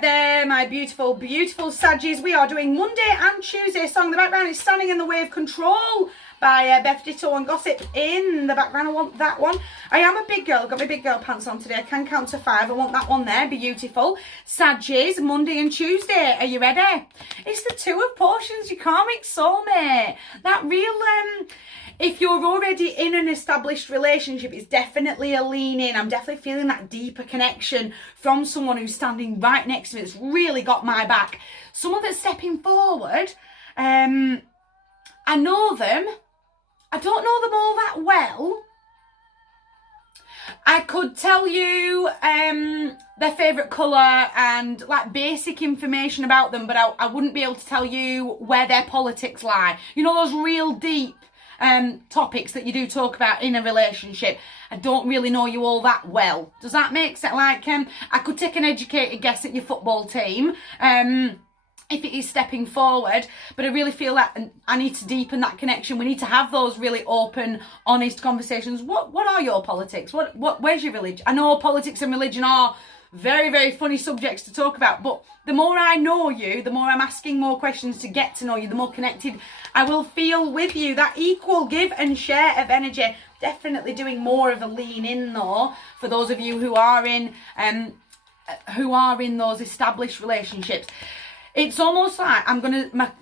There, my beautiful, beautiful Saggies. We are doing Monday and Tuesday song. The background is Standing in the Way of Control by Beth Ditto and Gossip in the background. I want that one. I am a big girl. I've got my big girl pants on today. I can count to 5. I want that one there. Beautiful. Saggies, Monday and Tuesday. Are you ready? It's the 2 of Potions, your karmic soulmate. That real, if you're already in an established relationship, it's definitely a lean in. I'm definitely feeling that deeper connection from someone who's standing right next to me. It's really got my back. Someone that's stepping forward. I know them. I don't know them all that well. I could tell you their favourite colour and like basic information about them, but I wouldn't be able to tell you where their politics lie. You know, those real deep topics that you do talk about in a relationship. I don't really know you all that well. Does that make sense? Like, I could take an educated guess at your football team if it is stepping forward, but I really feel that I need to deepen that connection. We need to have those really open, honest conversations. What are your politics? Where's your religion? I know politics and religion are very, very funny subjects to talk about, but the more I know you, the more I'm asking more questions to get to know you, the more connected I will feel with you. That equal give and share of energy. Definitely doing more of a lean in though, for those of you who are in those established relationships. It's almost like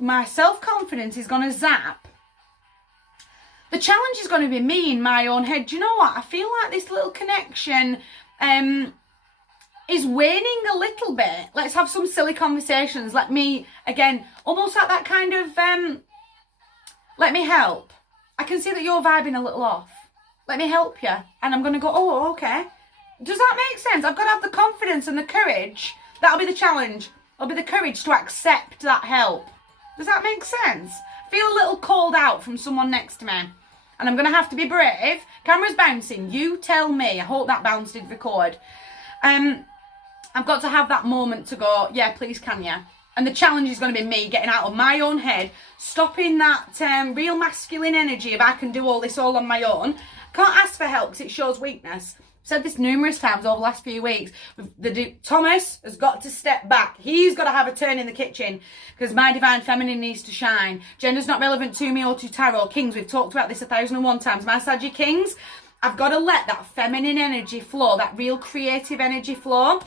my self-confidence is gonna zap. The challenge is gonna be me in my own head. Do you know what? I feel like this little connection is waning a little bit. Let's have some silly conversations. Let me, again, almost like that kind of, let me help. I can see that you're vibing a little off. Let me help you. And I'm going to go, oh, okay. Does that make sense? I've got to have the confidence and the courage. That'll be the challenge. It'll be the courage to accept that help. Does that make sense? I feel a little called out from someone next to me. And I'm going to have to be brave. Camera's bouncing. You tell me. I hope that bounce did record. I've got to have that moment to go, yeah, please can you? And the challenge is going to be me getting out of my own head, stopping that real masculine energy of I can do all this all on my own. Can't ask for help because it shows weakness. I've said this numerous times over the last few weeks. Thomas has got to step back. He's got to have a turn in the kitchen because my divine feminine needs to shine. Gender's not relevant to me or to tarot. Kings, we've talked about this 1,001 times. My Saggy Kings, I've got to let that feminine energy flow, that real creative energy flow.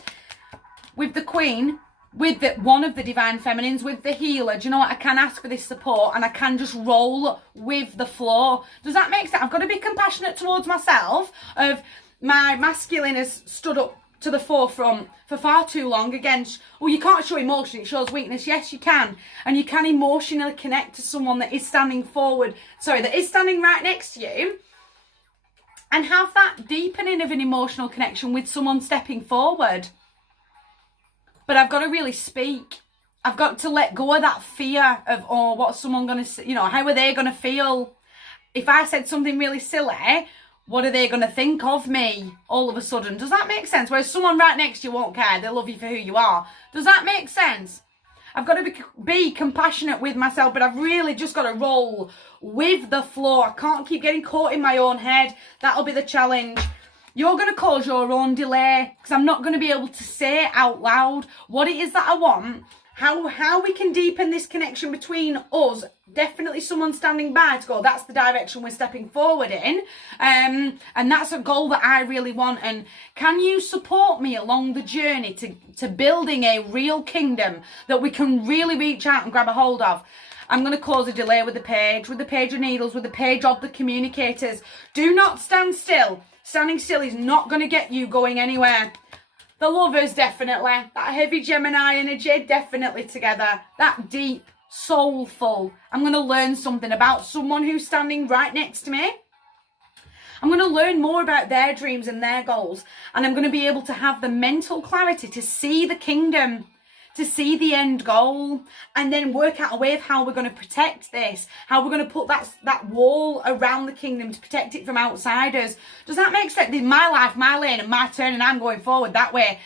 With the Queen, with one of the divine feminines, with the healer, do you know what? I can ask for this support and I can just roll with the flow. Does that make sense? I've got to be compassionate towards myself. Of my masculine has stood up to the forefront for far too long. Again, well, you can't show emotion, it shows weakness. Yes, you can. And you can emotionally connect to someone that is standing forward, that is standing right next to you. And have that deepening of an emotional connection with someone stepping forward. But I've got to really speak. I've got to let go of that fear of, oh, what's someone going to say? You know, how are they going to feel? If I said something really silly, what are they going to think of me all of a sudden? Does that make sense? Whereas someone right next to you won't care. They'll love you for who you are. Does that make sense? I've got to be compassionate with myself, but I've really just got to roll with the flow. I can't keep getting caught in my own head. That'll be the challenge. You're going to cause your own delay because I'm not going to be able to say out loud what it is that I want, how we can deepen this connection between us. Definitely someone standing by to go, that's the direction we're stepping forward in. And that's a goal that I really want. And can you support me along the journey to building a real kingdom that we can really reach out and grab a hold of? I'm going to cause a delay with the Page of Needles, with the Page of the Communicators. Do not stand still. Standing still is not going to get you going anywhere. The Lovers, definitely. That heavy Gemini energy, definitely together. That deep, soulful. I'm going to learn something about someone who's standing right next to me. I'm going to learn more about their dreams and their goals. And I'm going to be able to have the mental clarity to see the kingdom, to see the end goal, and then work out a way of how we're going to protect this, how we're going to put that wall around the kingdom to protect it from outsiders. Does that make sense? This is my life, my lane, and my turn, and I'm going forward that way.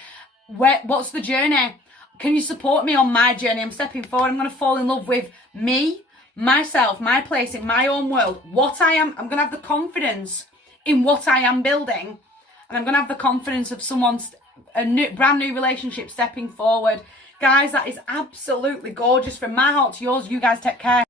What's the journey? Can you support me on my journey? I'm stepping forward. I'm going to fall in love with me, myself, my place in my own world, what I am. I'm going to have the confidence in what I am building, and I'm going to have the confidence of someone brand new relationship stepping forward. Guys, that is absolutely gorgeous. From my heart to yours, you guys take care.